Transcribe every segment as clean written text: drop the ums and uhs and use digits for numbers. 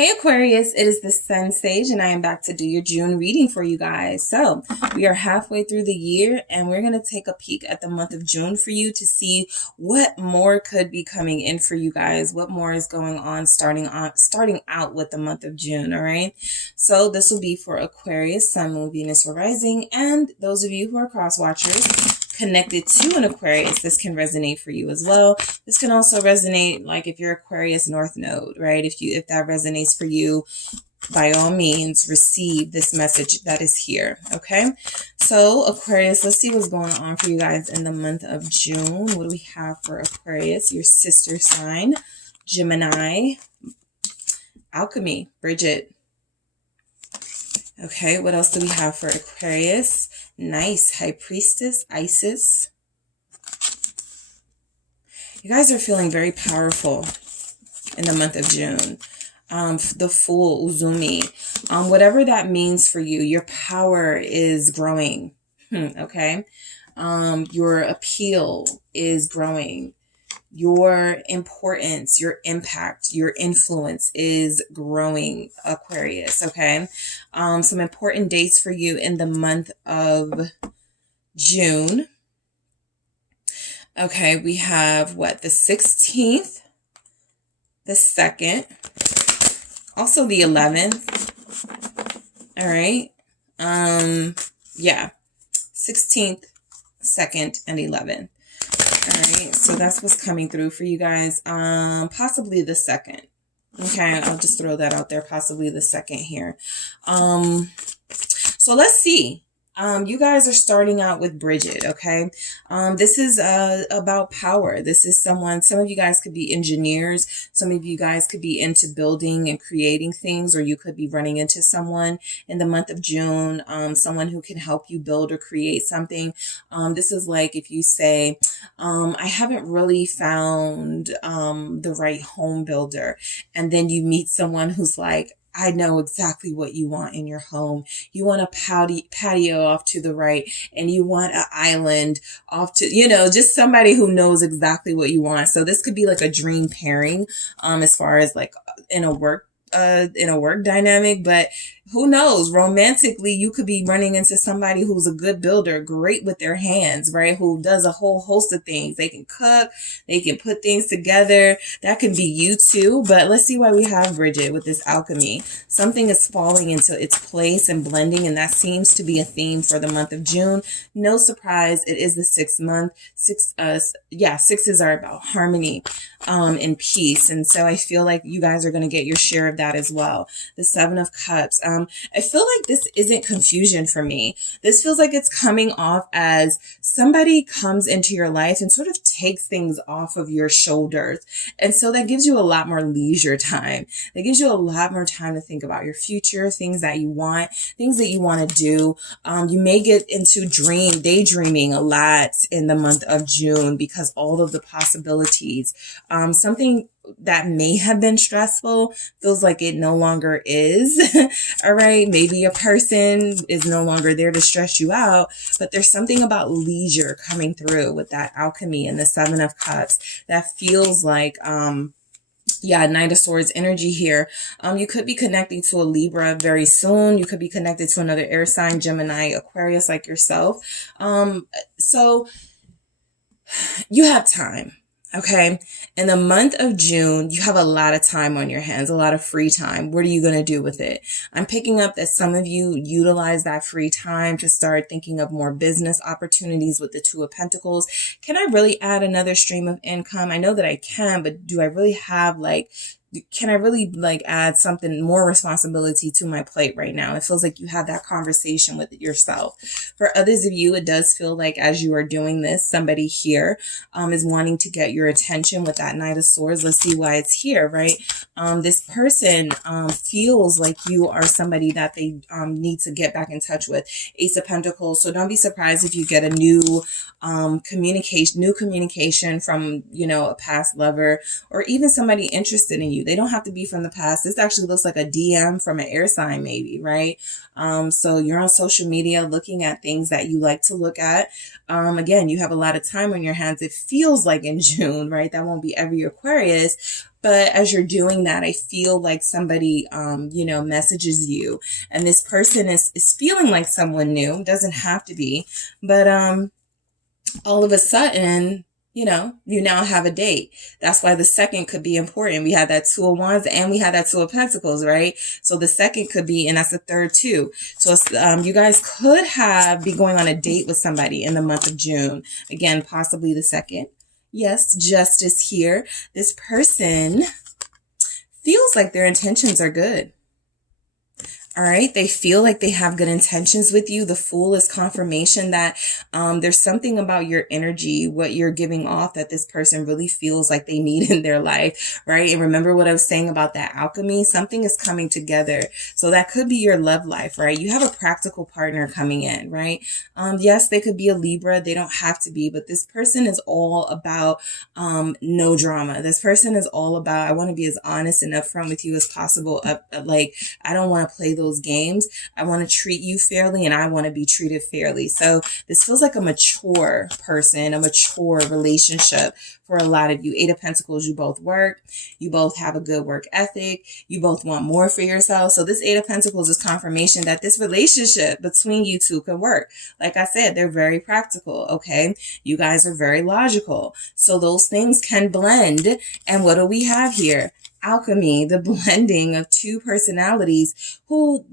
Hey Aquarius, it is the SunSage and I am back to do your June reading for you guys. So we are halfway through the year and we're going to take a peek at the month of June for you to see what more could be coming in for you guys. What more is going on starting out with the month of June, all right? So this will be for Aquarius, Sun, Moon, Venus, or Rising, and those of you who are cross watchers connected to an Aquarius, this can resonate for you as well. This can also resonate like if you're Aquarius North Node, right? If that resonates for you, by all means, receive this message that is here, okay? So Aquarius, let's see what's going on for you guys in the month of June. What do we have for Aquarius, your sister sign? Gemini, Alchemy, Bridget. Okay, what else do we have for Aquarius? Nice, High Priestess, Isis. You guys are feeling very powerful in the month of June. The Fool, Uzumi. Whatever that means for you, your power is growing. Okay? Your appeal is growing. Your importance, your impact, your influence is growing, Aquarius, okay? Some important dates for you in the month of June. Okay, we have what? The 16th, the 2nd, also the 11th. All right. Yeah. 16th, 2nd, and 11th. All right, so that's what's coming through for you guys. Possibly the 2nd. Okay, I'll just throw that out there. Possibly the 2nd here. So let's see. You guys are starting out with Bridget, okay? This is about power. This is some of you guys could be engineers. Some of you guys could be into building and creating things, or you could be running into someone in the month of June, someone who can help you build or create something. This is like if you say, I haven't really found the right home builder, and then you meet someone who's like, I know exactly what you want in your home. You want a patio off to the right, and you want an island off to, just somebody who knows exactly what you want. So this could be like a dream pairing, as far as like in a work dynamic, but who knows, romantically, you could be running into somebody who's a good builder, great with their hands, right? Who does a whole host of things. They can cook, they can put things together. That can be you too. But let's see why we have Bridget with this alchemy. Something is falling into its place and blending, and that seems to be a theme for the month of June. No surprise, it is the 6th month. Sixes are about harmony, and peace. And so I feel like you guys are going to get your share of that as well. The 7 of Cups. I feel like this isn't confusion for me. This feels like it's coming off as somebody comes into your life and sort of takes things off of your shoulders. And so that gives you a lot more leisure time. That gives you a lot more time to think about your future, things that you want, things that you want to do. You may get into daydreaming a lot in the month of June because all of the possibilities, something that may have been stressful feels like it no longer is. All right. Maybe a person is no longer there to stress you out, but there's something about leisure coming through with that alchemy and the 7 of Cups that feels like, Knight of Swords energy here. You could be connecting to a Libra very soon. You could be connected to another air sign, Gemini, Aquarius, like yourself. So you have time. Okay. In the month of June, you have a lot of time on your hands, a lot of free time. What are you going to do with it? I'm picking up that some of you utilize that free time to start thinking of more business opportunities with the 2 of Pentacles. Can I really add another stream of income? I know that I can, but do I really have can I really add something more responsibility to my plate right now? It feels like you have that conversation with yourself. For others of you, it does feel like as you are doing this, somebody here is wanting to get your attention with that Knight of Swords. Let's see why it's here, right? This person feels like you are somebody that they need to get back in touch with. Ace of Pentacles. So don't be surprised if you get a new communication from, a past lover or even somebody interested in you. you. They don't have to be from the past. This actually looks like a DM from an air sign maybe, right? So you're on social media looking at things that you like to look at. Again, you have a lot of time on your hands. It feels like in June, right? That won't be every Aquarius. But as you're doing that, I feel like somebody, messages you, and this person is feeling like someone new. Doesn't have to be, but all of a sudden, you now have a date. That's why the second could be important. We had that Two of Wands and we had that Two of Pentacles, right? So the second could be, and that's the third too. So you guys could be going on a date with somebody in the month of June. Again, possibly the second. Yes, justice here. This person feels like their intentions are good. All right. They feel like they have good intentions with you. The Fool is confirmation that there's something about your energy, what you're giving off, that this person really feels like they need in their life. Right. And remember what I was saying about that alchemy. Something is coming together. So that could be your love life, right? You have a practical partner coming in, right? Yes, they could be a Libra. They don't have to be, but this person is all about no drama. This person is all about, I want to be as honest and upfront with you as possible. I don't want to play those games. I want to treat you fairly and I want to be treated fairly. So this feels like a mature person, a mature relationship for a lot of you. Eight of Pentacles, you both work. You both have a good work ethic. You both want more for yourself. So this Eight of Pentacles is confirmation that this relationship between you two can work. Like I said, they're very practical. Okay. You guys are very logical. So those things can blend. And what do we have here? Alchemy, the blending of two personalities who,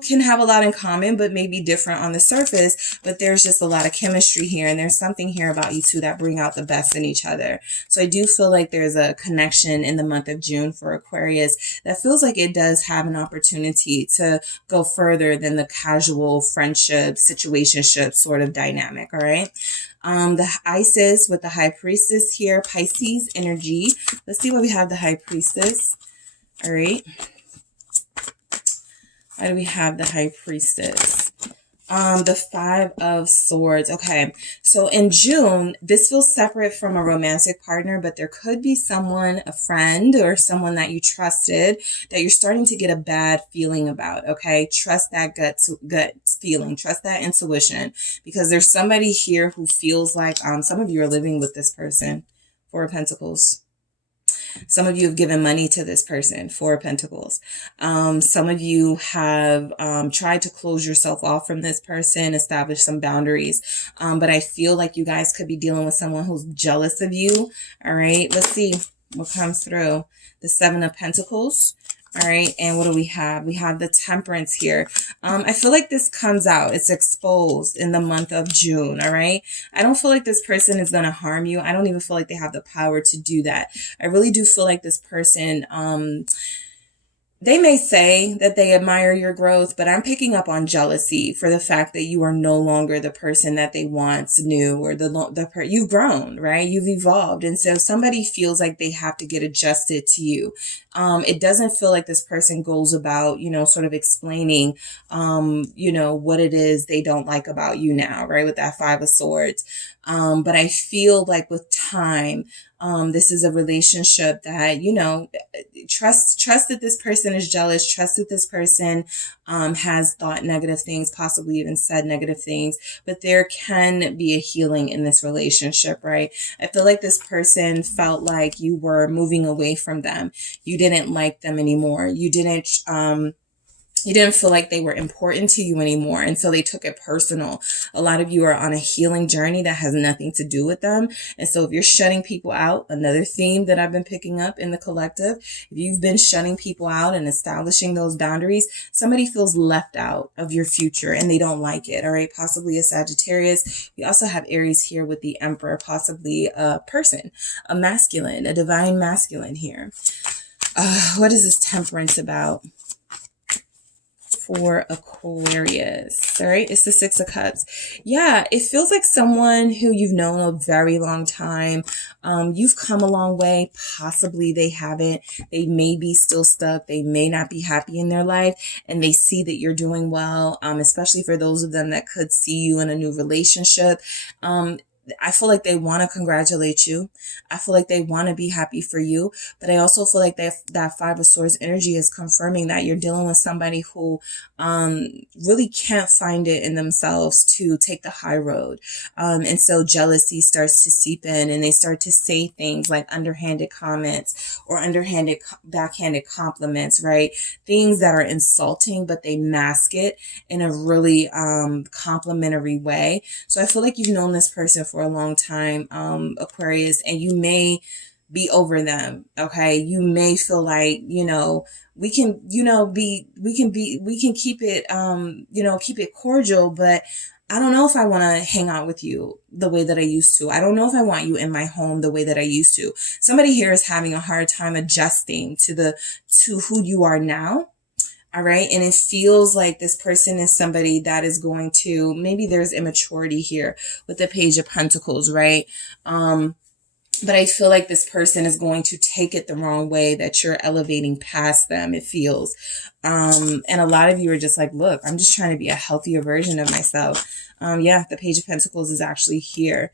can have a lot in common, but may be different on the surface. But there's just a lot of chemistry here. And there's something here about you two that bring out the best in each other. So I do feel like there's a connection in the month of June for Aquarius that feels like it does have an opportunity to go further than the casual friendship, situationship sort of dynamic. All right. The Isis with the High Priestess here, Pisces energy. Let's see what we have the High Priestess. All right. Why do we have the High Priestess? The Five of Swords. Okay. So in June, this feels separate from a romantic partner, but there could be someone, a friend or someone that you trusted that you're starting to get a bad feeling about. Okay. Trust that gut feeling, trust that intuition, because there's somebody here who feels like, some of you are living with this person. Four of Pentacles. Some of you have given money to this person, Four of Pentacles. Some of you have tried to close yourself off from this person, establish some boundaries. But I feel like you guys could be dealing with someone who's jealous of you. All right, let's see what comes through. The Seven of Pentacles. All right. And what do we have? We have the Temperance here. I feel like this comes out. It's exposed in the month of June. All right. I don't feel like this person is going to harm you. I don't even feel like they have the power to do that. I really do feel like this person, they may say that they admire your growth, but I'm picking up on jealousy for the fact that you are no longer the person that they once knew, or you've grown, right? You've evolved. And so somebody feels like they have to get adjusted to you. It doesn't feel like this person goes about, sort of explaining, what it is they don't like about you now, right? With that Five of Swords. But I feel like with time, this is a relationship that, trust that this person is jealous, trust that this person has thought negative things, possibly even said negative things, but there can be a healing in this relationship, right? I feel like this person felt like you were moving away from them. You didn't like them anymore. You didn't feel like they were important to you anymore. And so they took it personal. A lot of you are on a healing journey that has nothing to do with them. And so if you're shutting people out, another theme that I've been picking up in the collective, if you've been shutting people out and establishing those boundaries, somebody feels left out of your future and they don't like it. All right. Possibly a Sagittarius. We also have Aries here with the Emperor, possibly a person, a masculine, a divine masculine here. What is this Temperance about? For Aquarius. All right. It's the Six of Cups. Yeah. It feels like someone who you've known a very long time. You've come a long way. Possibly they haven't. They may be still stuck. They may not be happy in their life, and they see that you're doing well. Especially for those of them that could see you in a new relationship. I feel like they want to congratulate you. I feel like they want to be happy for you. But I also feel like that Five of Swords energy is confirming that you're dealing with somebody who really can't find it in themselves to take the high road. And so jealousy starts to seep in, and they start to say things like underhanded comments or underhanded, backhanded compliments, right? Things that are insulting, but they mask it in a really complimentary way. So I feel like you've known this person for a long time, Aquarius, and you may be over them. Okay. You may feel like, we can, we can keep it, keep it cordial, but I don't know if I want to hang out with you the way that I used to. I don't know if I want you in my home the way that I used to. Somebody here is having a hard time adjusting to who you are now. All right. And it feels like this person is somebody that is going to, maybe there's immaturity here with the Page of Pentacles, right? But I feel like this person is going to take it the wrong way, that you're elevating past them, it feels. And a lot of you are just like, look, I'm just trying to be a healthier version of myself. Yeah, the Page of Pentacles is actually here.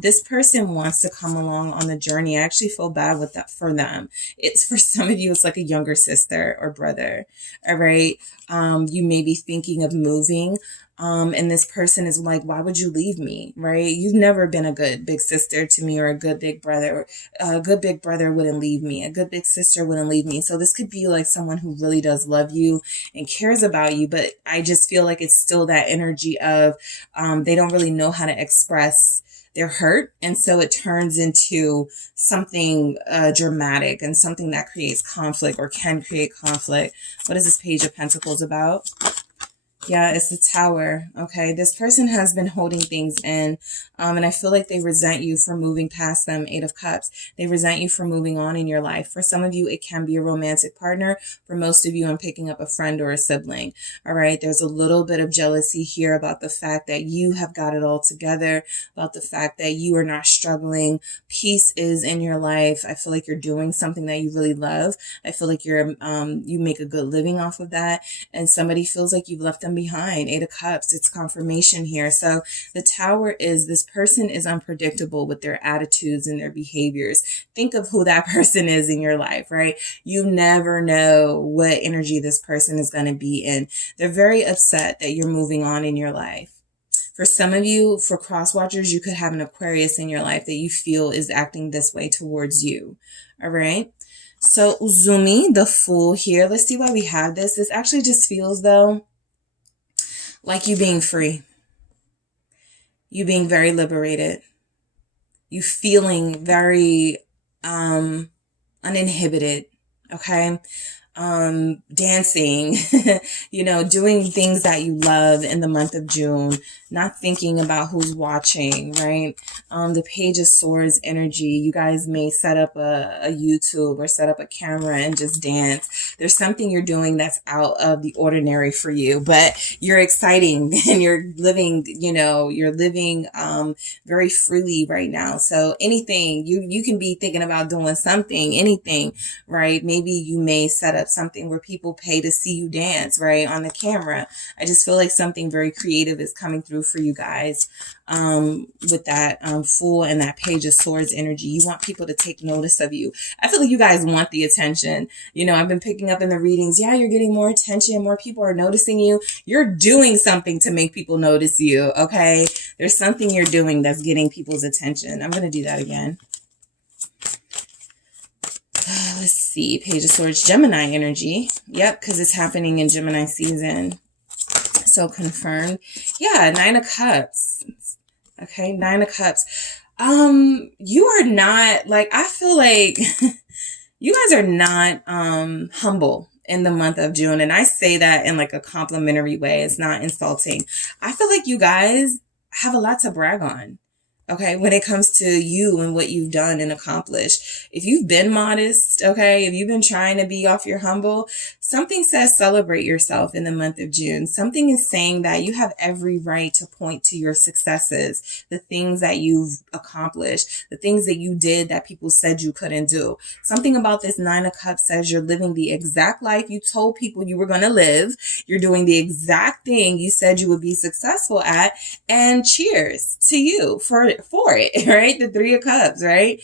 This person wants to come along on the journey. I actually feel bad with that for them. It's for some of you, it's like a younger sister or brother. All right. You may be thinking of moving. And this person is like, why would you leave me? Right? You've never been a good big sister to me, or a good big brother. A good big brother wouldn't leave me. A good big sister wouldn't leave me. So this could be like someone who really does love you and cares about you. But I just feel like it's still that energy of, they don't really know how to express their hurt. And so it turns into something dramatic and something that creates conflict, or can create conflict. What is this Page of Pentacles about? Yeah, it's the Tower. Okay, this person has been holding things in, and I feel like they resent you for moving past them. Eight of Cups. They resent you for moving on in your life. For some of you, it can be a romantic partner. For most of you, I'm picking up a friend or a sibling. All right, there's a little bit of jealousy here about the fact that you have got it all together, about the fact that you are not struggling. Peace is in your life. I feel like you're doing something that you really love. I feel like you make a good living off of that, and somebody feels like you've left them behind. Eight of Cups. It's confirmation here. So the Tower is, this person is unpredictable with their attitudes and their behaviors. Think of who that person is in your life, right? You never know what energy this person is going to be in. They're very upset that you're moving on in your life. For some of you, for cross watchers, you could have an Aquarius in your life that you feel is acting this way towards you. All right. So Uzumi, the Fool here. Let's see why we have this. This actually just feels, though, like you being free. You being very liberated. You feeling very uninhibited. Okay. Dancing, doing things that you love in the month of June, not thinking about who's watching, right? The Page of Swords energy, you guys may set up a YouTube or set up a camera and just dance. There's something you're doing that's out of the ordinary for you, but you're exciting and you're living, very freely right now. So anything, you can be thinking about doing something, anything, right? Maybe you may set up something where people pay to see you dance, right, on the camera. I just feel like something very creative is coming through for you guys with that Fool and that Page of Swords energy. You want people to take notice of you. I feel like you guys want the attention. I've been picking up in the readings. Yeah, you're getting more attention. More people are noticing you. You're doing something to make people notice you, okay? There's something you're doing that's getting people's attention. I'm going to do that again. Let's see. Page of Swords, Gemini energy. Yep, because it's happening in Gemini season. So confirmed. Yeah, Nine of Cups. Okay, Nine of Cups. You are not, I feel like you guys are not humble in the month of June. And I say that in like a complimentary way. It's not insulting. I feel like you guys have a lot to brag on. Okay, when it comes to you and what you've done and accomplished. If you've been modest, okay, if you've been trying to be off your humble, something says celebrate yourself in the month of June. Something is saying that you have every right to point to your successes, the things that you've accomplished, the things that you did that people said you couldn't do. Something about this Nine of Cups says you're living the exact life you told people you were going to live. You're doing the exact thing you said you would be successful at. And cheers to you for for it, right? The Three of Cups, right?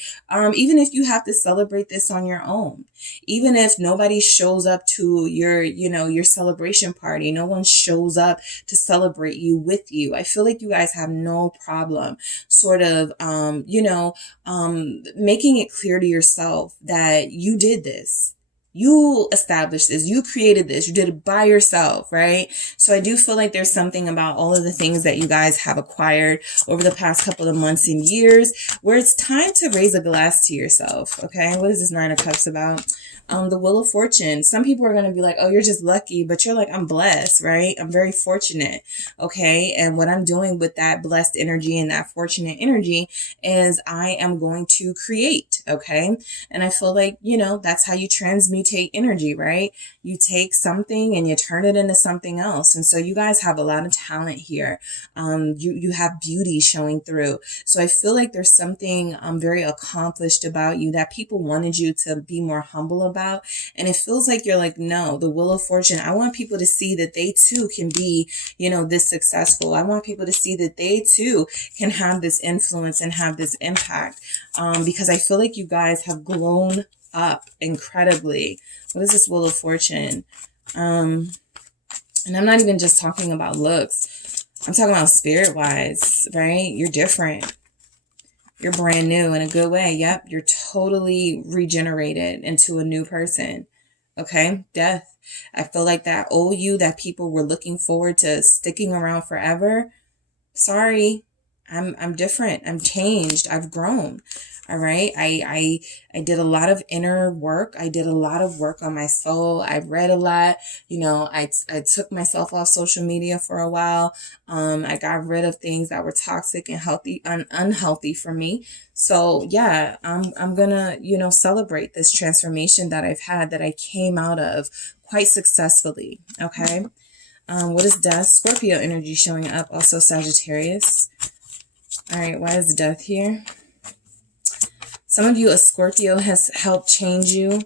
Even if you have to celebrate this on your own, even if nobody shows up to your, your celebration party, no one shows up to celebrate you with you. I feel like you guys have no problem sort of, making it clear to yourself that you did this. You established this, you created this, you did it by yourself, right? So I do feel like there's something about all of the things that you guys have acquired over the past couple of months and years where it's time to raise a glass to yourself, okay? What is this Nine of Cups about? The Wheel of Fortune. Some people are going to be like, oh, you're just lucky, but you're like, I'm blessed, right? I'm very fortunate, okay? And what I'm doing with that blessed energy and that fortunate energy is I am going to create, okay? And I feel like, that's how you transmutate energy, right? You take something and you turn it into something else. And so you guys have a lot of talent here. You have beauty showing through. So I feel like there's something very accomplished about you that people wanted you to be more humble about. And it feels like you're like, no, the Wheel of Fortune. I want people to see that they too can be, this successful. I want people to see that they too can have this influence and have this impact. Because I feel like you guys have grown up incredibly. What is this Wheel of Fortune? And I'm not even just talking about looks. I'm talking about spirit wise, right? You're different. You're brand new in a good way. Yep. You're totally regenerated into a new person. Okay. Death. I feel like that old you that people were looking forward to sticking around forever. Sorry. I'm different. I'm changed. I've grown. All right. I did a lot of inner work. I did a lot of work on my soul. I read a lot. I took myself off social media for a while. I got rid of things that were toxic and unhealthy for me. So yeah, I'm gonna, celebrate this transformation that I've had, that I came out of quite successfully. Okay. What is Death? Scorpio energy showing up. Also Sagittarius. All right. Why is Death here? Some of you, a Scorpio has helped change you.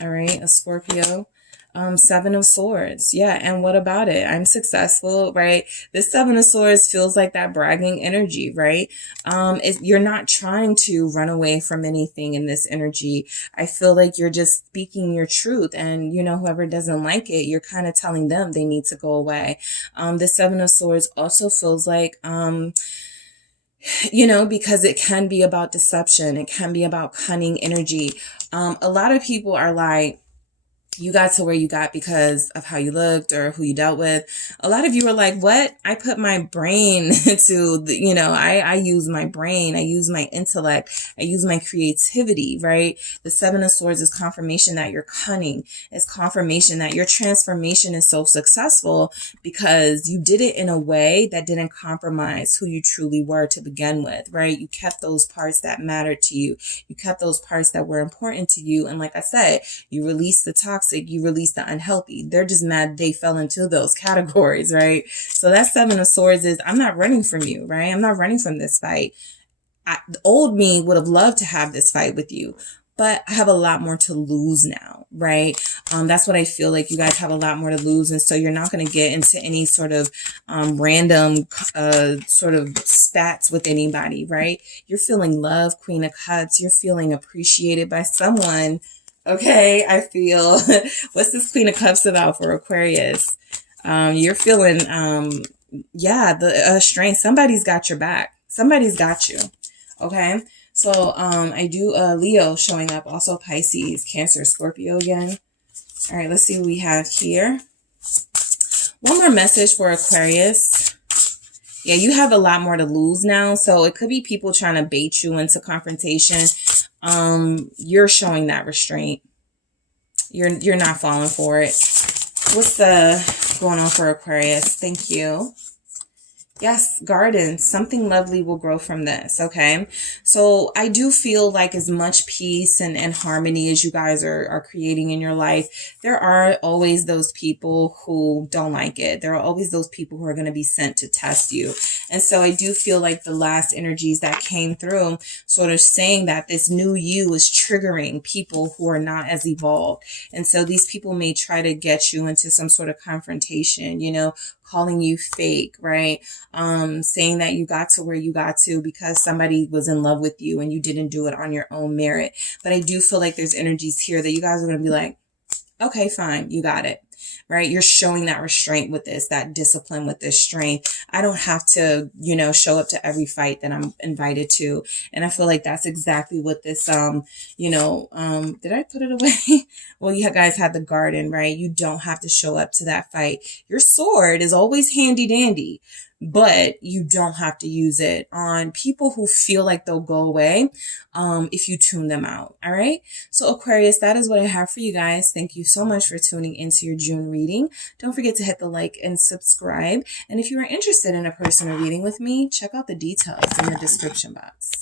All right, a Scorpio. Seven of Swords. Yeah, and what about it? I'm successful, right? This Seven of Swords feels like that bragging energy, right? You're not trying to run away from anything in this energy. I feel like you're just speaking your truth, and whoever doesn't like it, you're kind of telling them they need to go away. The Seven of Swords also feels like because it can be about deception. It can be about cunning energy. A lot of people are like, you got to where you got because of how you looked or who you dealt with. A lot of you are like, what? I put my brain to, I use my brain. I use my intellect. I use my creativity, right? The Seven of Swords is confirmation that you're cunning. It's confirmation that your transformation is so successful because you did it in a way that didn't compromise who you truly were to begin with, right? You kept those parts that mattered to you. You kept those parts that were important to you. And like I said, you released the toxic, you release the unhealthy. They're just mad they fell into those categories, right? So that Seven of Swords is, I'm not running from you, right? I'm not running from this fight. The old me would have loved to have this fight with you, but I have a lot more to lose now, right? That's what I feel like. You guys have a lot more to lose. And so you're not going to get into any sort of random sort of spats with anybody, right? You're feeling love, Queen of Cups. You're feeling appreciated by someone. Okay, I feel, what's this Queen of Cups about for Aquarius? You're feeling, the strength. Somebody's got your back. Somebody's got you. Okay, so I do Leo showing up. Also Pisces, Cancer, Scorpio again. All right, let's see what we have here. One more message for Aquarius. Yeah, you have a lot more to lose now. So it could be people trying to bait you into confrontation. You're showing that restraint. You're not falling for it. What's going on for Aquarius? Thank you. Yes, garden. Something lovely will grow from this, okay? So I do feel like as much peace and harmony as you guys are creating in your life, there are always those people who don't like it. There are always those people who are going to be sent to test you. And so I do feel like the last energies that came through sort of saying that this new you is triggering people who are not as evolved. And so these people may try to get you into some sort of confrontation, calling you fake, right? Saying that you got to where you got to because somebody was in love with you and you didn't do it on your own merit. But I do feel like there's energies here that you guys are going to be like, okay, fine, you got it, right? You're showing that restraint with this, that discipline with this strength. I don't have to, you know, show up to every fight that I'm invited to. And I feel like that's exactly what this, did I put it away? Well, you guys had the garden, right? You don't have to show up to that fight. Your sword is always handy dandy, but you don't have to use it on people who feel like they'll go away if you tune them out. All right. So Aquarius, that is what I have for you guys. Thank you so much for tuning into your June reading. Don't forget to hit the like and subscribe. And if you are interested in a personal reading with me, check out the details in the description box.